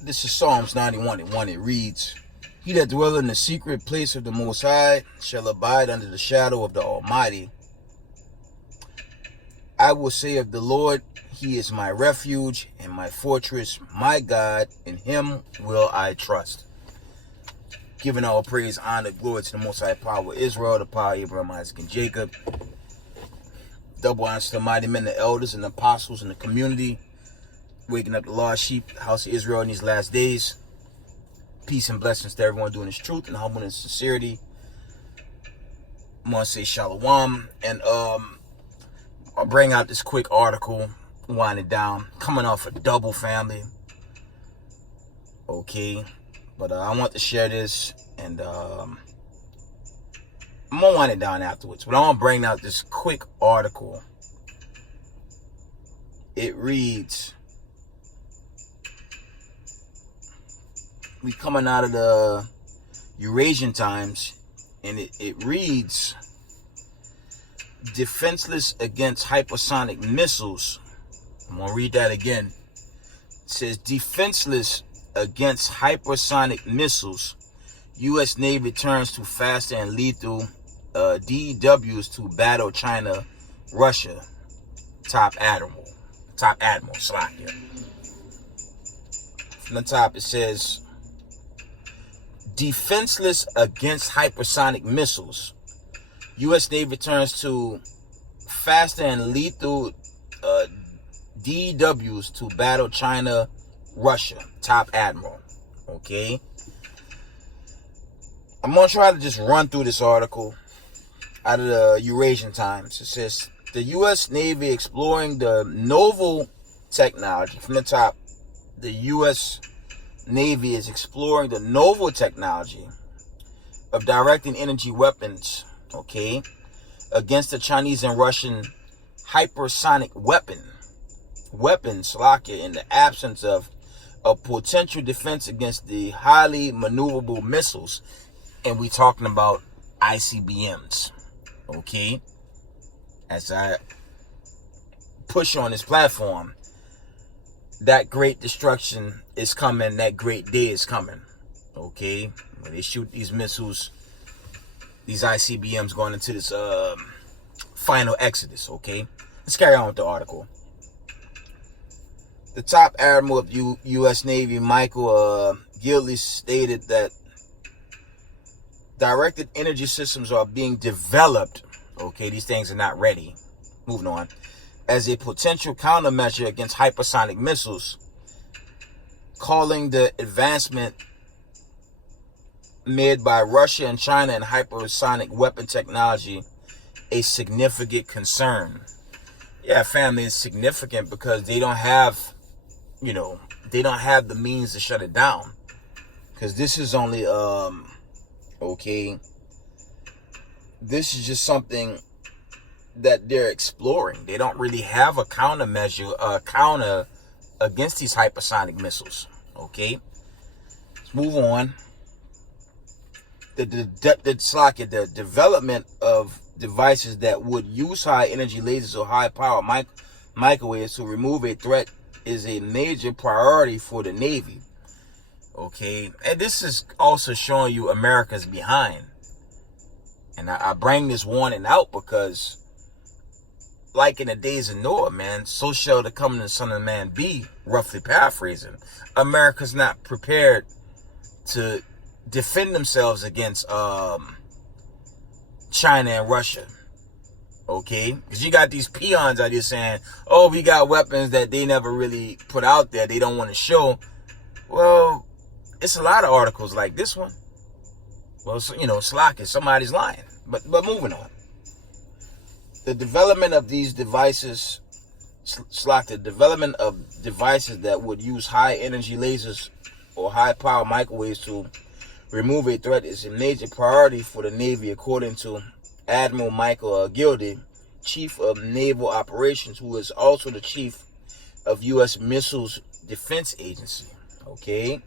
This is Psalms 91:1. It reads, "He that dwelleth in the secret place of the Most High shall abide under the shadow of the Almighty. I will say of the Lord, He is my refuge and my fortress, my God, in Him will I trust." Giving all praise, honor, glory to the Most High power of Israel, the power of Abraham, Isaac, and Jacob. Double honor to the mighty men, the elders, and the apostles in the community, waking up the lost sheep, house of Israel in these last days. Peace and blessings to everyone doing this truth and humbleness and sincerity. I'm going to say shalom. And I'll bring out this quick article, winding down, coming off a double family. Okay. But I want to share this, and I'm going to wind it down afterwards. But I want to bring out this quick article. It reads, we coming out of the Eurasian Times, and it reads, "Defenseless against hypersonic missiles." I'm going to read that again. It says, "Defenseless against hypersonic missiles, U.S. Navy turns to faster and lethal DEWs to battle China, Russia." Top Admiral Slack here. From the top it says, "Defenseless against hypersonic missiles, U.S. Navy turns to faster and lethal DEWs to battle China, Russia." Top Admiral. Okay. I'm going to try to just run through this article out of the Eurasian Times. It says, "The U.S. Navy exploring the novel technology." From the top, the U.S. Navy is exploring the novel technology of directing energy weapons, okay, against the Chinese and Russian hypersonic weapons, in the absence of a potential defense against the highly maneuverable missiles. And we talking about ICBMs, okay? As I push on this platform, that great destruction is coming, that great day is coming, okay? When they shoot these missiles, these ICBMs going into this final exodus, okay? Let's carry on with the article. The top admiral of the U.S. Navy, Michael Gilley, stated that directed energy systems are being developed, okay, these things are not ready, moving on, as a potential countermeasure against hypersonic missiles, calling the advancement made by Russia and China in hypersonic weapon technology a significant concern. Yeah, family, is significant because they don't have, they don't have the means to shut it down. Because this is only, okay, this is just something that they're exploring. They don't really have a countermeasure, counter against these hypersonic missiles. Okay, let's move on. The development of devices that would use high energy lasers or high power microwaves to remove a threat is a major priority for the Navy. Okay, and this is also showing you America's behind. And I bring this warning out because, like in the days of Noah, man, so shall the coming of the Son of Man be, roughly paraphrasing. America's not prepared to defend themselves against China and Russia. Okay? Because you got these peons out here saying, oh, we got weapons that they never really put out there. They don't want to show. Well, it's a lot of articles like this one. Well, slack is somebody's lying. But moving on. The development of these devices, the development of devices that would use high energy lasers or high power microwaves to remove a threat is a major priority for the Navy, according to Admiral Michael Gilley, Chief of Naval Operations, who is also the Chief of U.S. Missiles Defense Agency. Okay.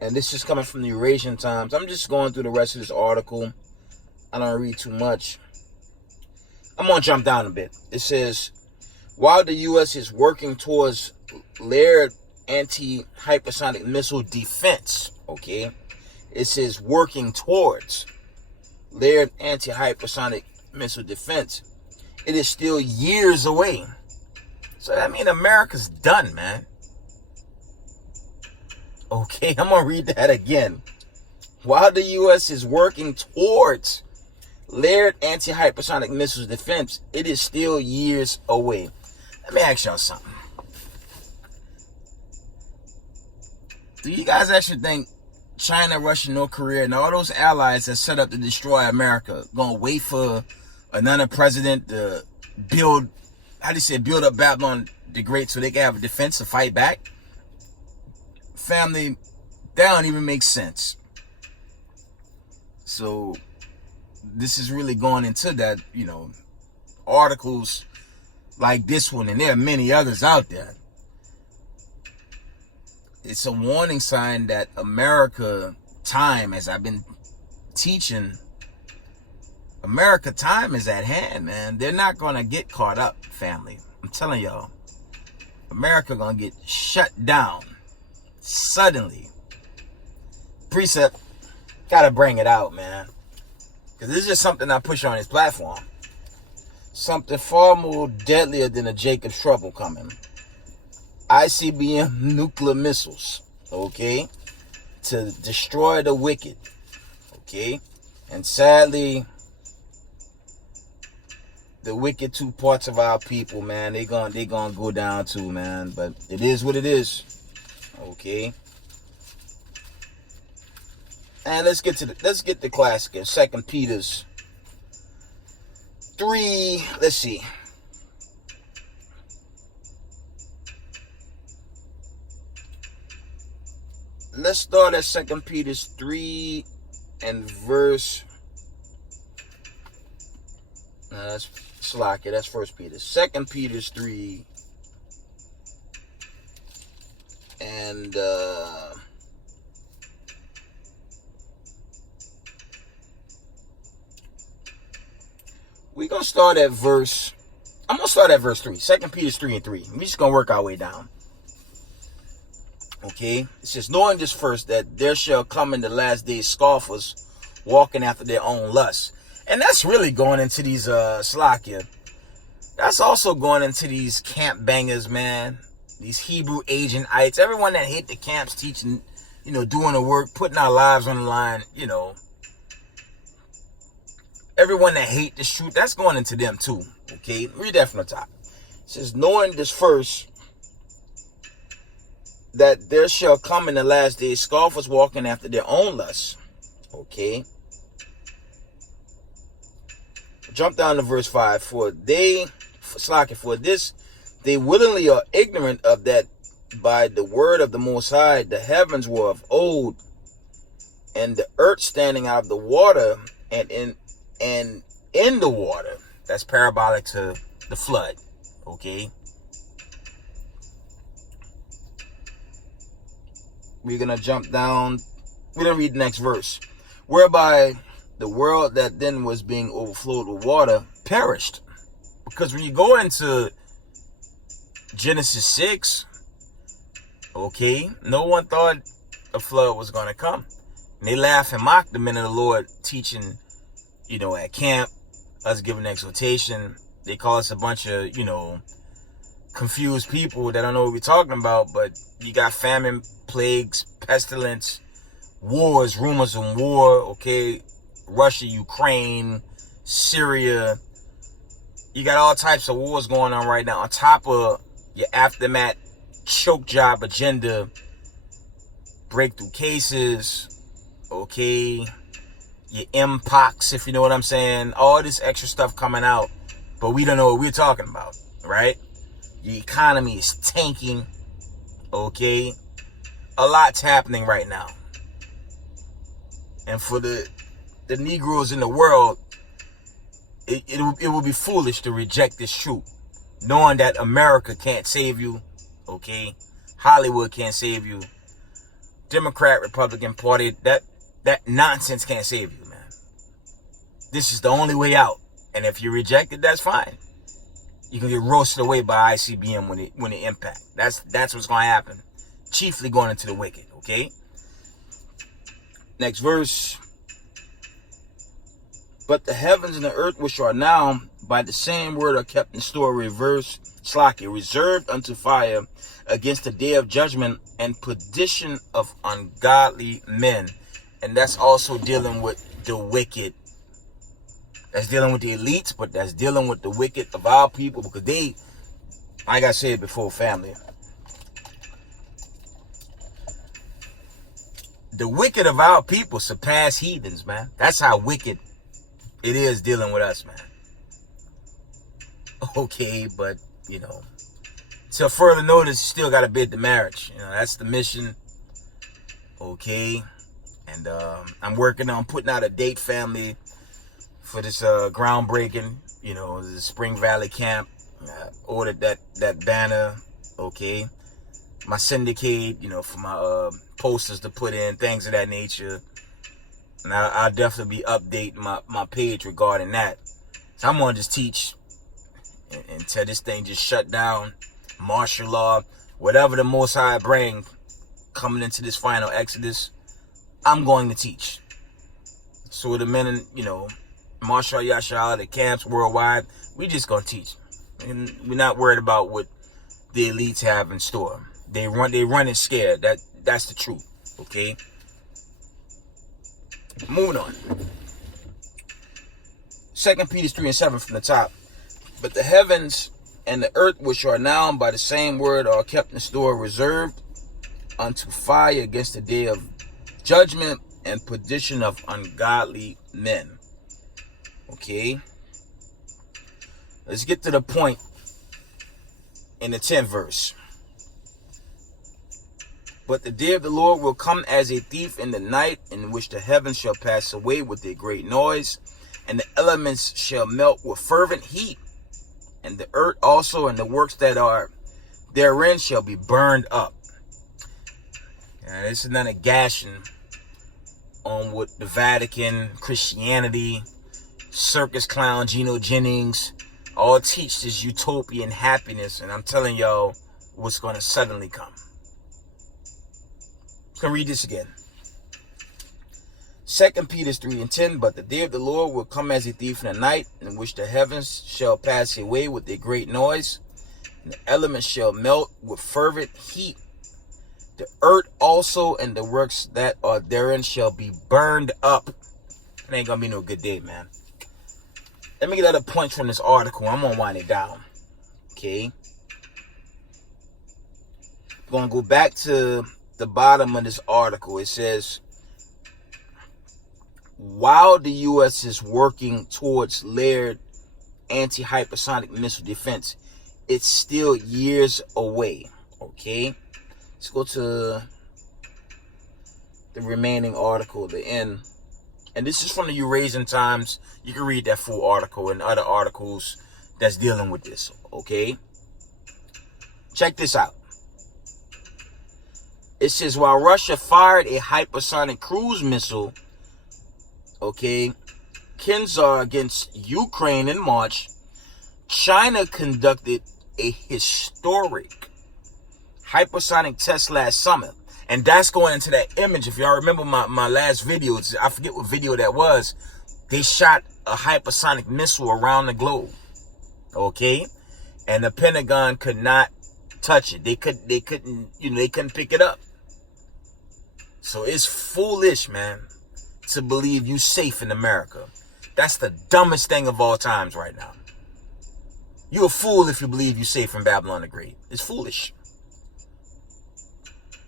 And this is coming from the Eurasian Times. I'm just going through the rest of this article. I don't read too much. I'm going to jump down a bit. It says, While the U.S. is working towards layered anti-hypersonic missile defense, okay? It says working towards layered anti-hypersonic missile defense. It is still years away. So that means America's done, man. Okay, I'm going to read that again. While the U.S. is working towards layered anti-hypersonic missiles defense, it is still years away. Let me ask y'all something. Do you guys actually think China, Russia, North Korea, and all those allies that set up to destroy America gonna wait for another president to build up Babylon the Great so they can have a defense to fight back? Family, that don't even make sense. So this is really going into that, articles like this one, and there are many others out there. It's a warning sign that America time, as I've been teaching, America time is at hand, man. They're not going to get caught up, family. I'm telling y'all. America going to get shut down suddenly. Precept, got to bring it out, man. Because this is just something I push on this platform. Something far more deadlier than a Jacob's trouble coming. ICBM nuclear missiles, okay, to destroy the wicked, okay, and sadly, the wicked two parts of our people, man, they gonna go down too, man. But it is what it is, okay. And let's get the classic here. 2 Peter's 3. Let's see. Let's start at 2 Peter's 3 and verse. That's Slovakia. That's 1 Peter. 2 Peter's 3 and we're gonna start at verse. I'm gonna start at verse 3. 2 Peter's 3 and 3. We're just gonna work our way down. Okay, it says, knowing this first, that there shall come in the last days scoffers, walking after their own lusts. And that's really going into these Slovakia. That's also going into these camp bangers, man. These Hebrew agentites, everyone that hate the camps, teaching, doing the work, putting our lives on the line, everyone that hate this truth, that's going into them too. Okay, read that from the top. It says, knowing this first, that there shall come in the last days scoffers walking after their own lusts. Okay. Jump down to verse 5. For this, they willingly are ignorant of that by the word of the Most High, the heavens were of old, and the earth standing out of the water, and in the water. That's parabolic to the flood. Okay. We're going to jump down. We're going to read the next verse. Whereby the world that then was being overflowed with water perished. Because when you go into Genesis 6, okay, no one thought a flood was going to come. And they laugh and mock the men of the Lord teaching, at camp, us giving exhortation. They call us a bunch of, confused people that don't know what we're talking about. But you got famine, plagues, pestilence, wars, rumors of war, okay? Russia, Ukraine, Syria. You got all types of wars going on right now. On top of your aftermath, choke job agenda, breakthrough cases, okay? Your MPOX, if you know what I'm saying. All this extra stuff coming out, but we don't know what we're talking about, right? The economy is tanking, okay? A lot's happening right now. And for the Negroes in the world, it will be foolish to reject this truth, knowing that America can't save you, okay? Hollywood can't save you. Democrat, Republican Party, that nonsense can't save you, man. This is the only way out. And if you reject it, that's fine. You're gonna get roasted away by ICBM when it impact. That's what's gonna happen. Chiefly going into the wicked. Okay. Next verse. But the heavens and the earth, which are now by the same word, are kept in store, reserved unto fire against the day of judgment and perdition of ungodly men. And that's also dealing with the wicked. That's dealing with the elites, but that's dealing with the wicked of our people, because they, like I said before, family, the wicked of our people surpass heathens, man. That's how wicked it is dealing with us, man. Okay, but, you know, till further notice, you still got to bid the marriage. You know, that's the mission. Okay. And I'm working on putting out a date, family, for this groundbreaking, you know, the Spring Valley camp. Ordered that banner. Okay. My syndicate, you know, for my posters to put in, things of that nature. And I'll definitely be updating my page regarding that. So I'm going to just teach until this thing just shut down. Martial law, whatever the Most High bring coming into this final Exodus, I'm going to teach. So the men, you know, Marshal Yashar, the camps worldwide, we just going to teach. And we're not worried about what the elites have in store. They run it scared. That's the truth. Okay. Moving on. 2 Peter 3:7 from the top. But the heavens and the earth, which are now by the same word, are kept in store, reserved unto fire against the day of judgment and perdition of ungodly men. Okay. Let's get to the point in the 10th verse. But the day of the Lord will come as a thief in the night, in which the heavens shall pass away with a great noise, and the elements shall melt with fervent heat, and the earth also and the works that are therein shall be burned up. Now, this is not a gashing on what the Vatican, Christianity, circus clown Geno Jennings all teach this utopian happiness, and I'm telling y'all what's going to suddenly come. I'm going to read this again. 2 Peter 3:10. But the day of the Lord will come as a thief in the night, in which the heavens shall pass away with a great noise, and the elements shall melt with fervent heat. The earth also and the works that are therein shall be burned up. It ain't going to be no good day, man. Let me get other points from this article. I'm going to wind it down. Okay. I'm going to go back to the bottom of this article. It says, while the U.S. is working towards layered anti-hypersonic missile defense, it's still years away. Okay. Let's go to the remaining article, the end. And this is from the Eurasian Times. You can read that full article and other articles that's dealing with this. Okay. Check this out. It says, while Russia fired a hypersonic cruise missile, okay, Kinzar, against Ukraine in March, China conducted a historic hypersonic test last summer. And that's going into that image. If y'all remember my last video, I forget what video that was. They shot a hypersonic missile around the globe. Okay? And the Pentagon could not touch it. They couldn't pick it up. So it's foolish, man, to believe you safe in America. That's the dumbest thing of all times right now. You're a fool if you believe you're safe in Babylon the Great. It's foolish.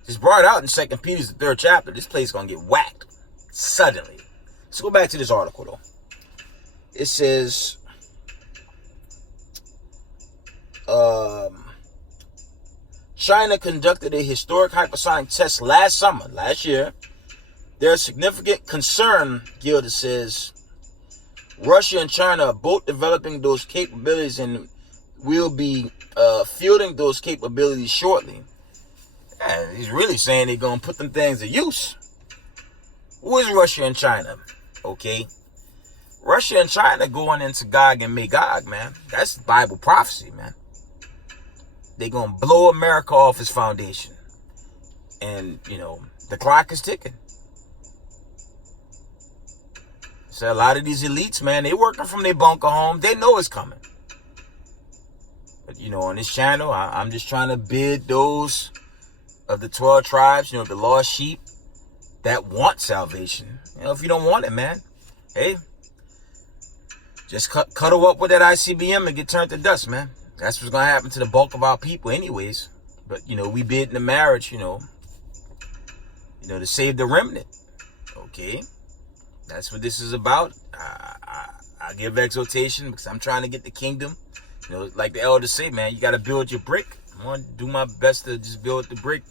It's brought out in 2 Peter, the 3rd chapter. This place is going to get whacked suddenly. Let's go back to this article, though. It says, China conducted a historic hypersonic test last year. There's significant concern, Gilda says. Russia and China are both developing those capabilities and will be fielding those capabilities shortly. Yeah, he's really saying they're going to put them things to use. Who is Russia and China? Okay. Russia and China going into Gog and Magog, man. That's Bible prophecy, man. They're going to blow America off its foundation. And, the clock is ticking. So a lot of these elites, man, they working from their bunker home. They know it's coming. But, on this channel, I'm just trying to bid those of the 12 tribes, the lost sheep that want salvation. If you don't want it, man, hey, just cuddle up with that ICBM and get turned to dust, man. That's what's going to happen to the bulk of our people anyways. But, we bid in the marriage, to save the remnant. Okay. That's what this is about. I give exhortation because I'm trying to get the kingdom. Like the elders say, man, you got to build your brick. I want to do my best to just build the brick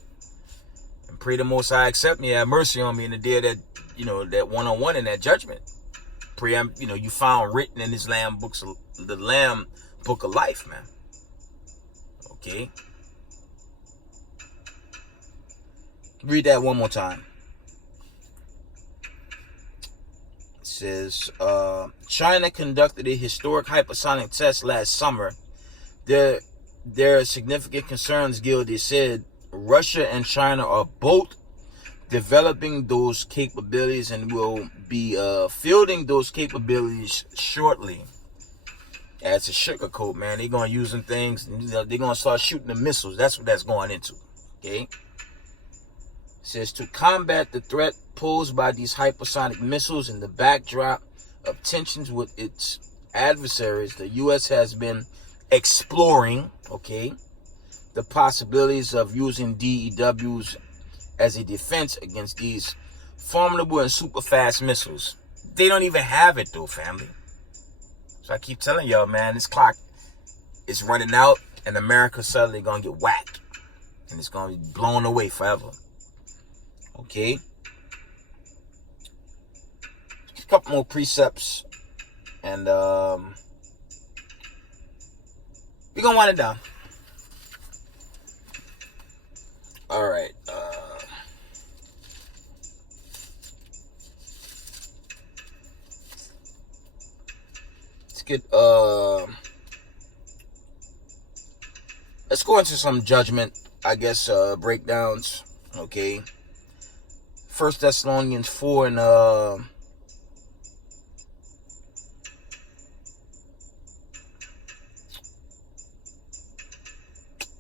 and pray the Most High accept me, have mercy on me in the day of that, that one-on-one in that judgment. Pray, you found written in this Lamb book of life, man. Okay. Read that one more time. It says, China conducted a historic hypersonic test last summer. There are significant concerns, Gildy said. Russia and China are both developing those capabilities and will be fielding those capabilities shortly. That's a sugarcoat, man. They're going to use them things. They're going to start shooting the missiles. That's what that's going into. Okay? It says to combat the threat posed by these hypersonic missiles in the backdrop of tensions with its adversaries, the U.S. has been exploring, the possibilities of using DEWs as a defense against these formidable and super fast missiles. They don't even have it though, family. So I keep telling y'all, man, this clock is running out and America's suddenly gonna get whacked and it's gonna be blown away forever. Okay. A couple more precepts and we're gonna wind it down. All right. Let's go into some judgment, I guess, breakdowns. Okay. 1 Thessalonians 4 and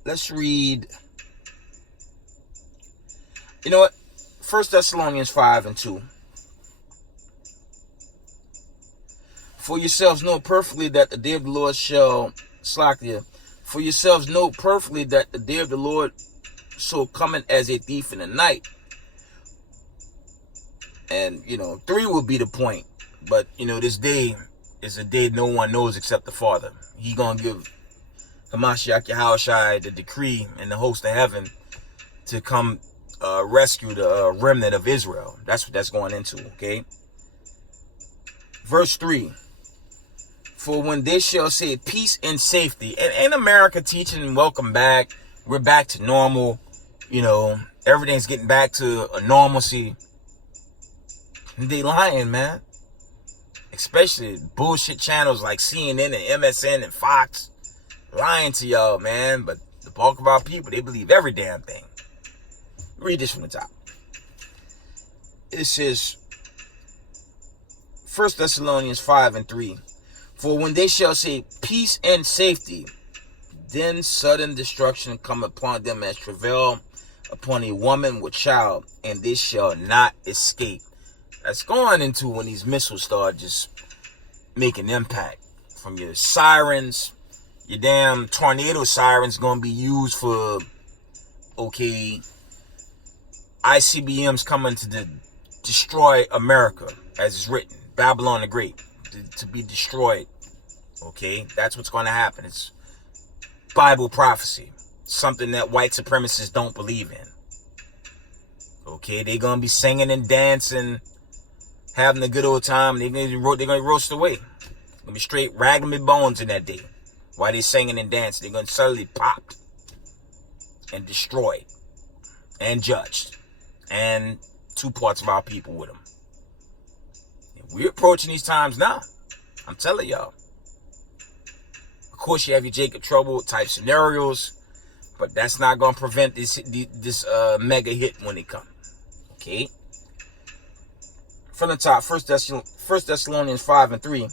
let's read. You know what? 1 Thessalonians 5 and 2. For yourselves know perfectly that the day of the Lord shall slack you. For yourselves know perfectly that the day of the Lord shall cometh as a thief in the night. And, 3 will be the point. But, this day is a day no one knows except the Father. He gonna give Hamashiach Yahushai the decree and the host of heaven to come rescue the remnant of Israel. That's what that's going into, okay? Verse 3. For when they shall say peace and safety, and in America teaching welcome back, we're back to normal, everything's getting back to a normalcy. They lying, man. Especially bullshit channels like CNN and MSN and Fox. Lying to y'all, man. But the bulk of our people, they believe every damn thing. Read this from the top. It says, 1 Thessalonians 5 and 3. For when they shall say peace and safety, then sudden destruction come upon them as travail upon a woman with child, and they shall not escape. That's going into when these missiles start just making impact. From your sirens, your damn tornado sirens going to be used for, ICBMs coming to destroy America, as it's written. Babylon the Great, to be destroyed. Okay, that's what's going to happen. It's Bible prophecy. Something that white supremacists don't believe in. Okay, they're going to be singing and dancing, having a good old time. They're going to roast away. Going to be straight ragging me bones in that day. While they're singing and dancing, they're going to suddenly pop and destroyed and judged. And 2 parts of our people with them. And we're approaching these times now. I'm telling y'all. Of course, you have your Jacob Trouble type scenarios, but that's not going to prevent this mega hit when it comes. Okay? From the top, 1 Thessalonians 5:3.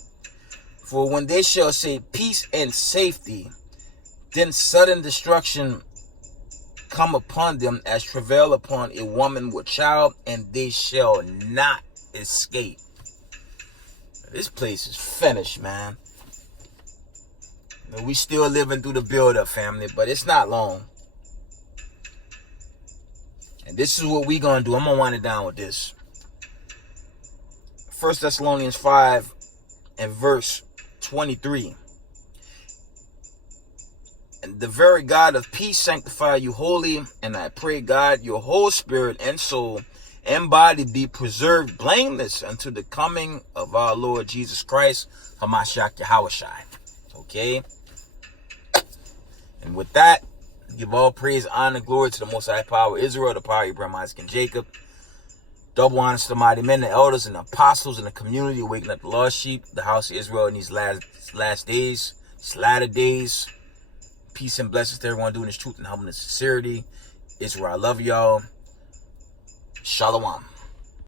For when they shall say peace and safety, then sudden destruction come upon them as travail upon a woman with child, and they shall not escape. This place is finished, man. We still living through the build-up, family, but it's not long. And this is what we gonna do. I'm gonna wind it down with this. 1 Thessalonians 5 and verse 23. And the very God of peace sanctify you wholly, and I pray God your whole spirit and soul and body be preserved blameless unto the coming of our Lord Jesus Christ, Hamashiach Yahushai. Okay? And with that, give all praise, honor, glory to the Most High Power, Israel, the power of Abraham, Isaac, and Jacob. Double honor to the mighty men, the elders, and the apostles in the community, waking up the lost sheep, the house of Israel in these last days, these latter days. Peace and blessings to everyone doing this truth and humbleness and sincerity. Israel, I love y'all. Shalom.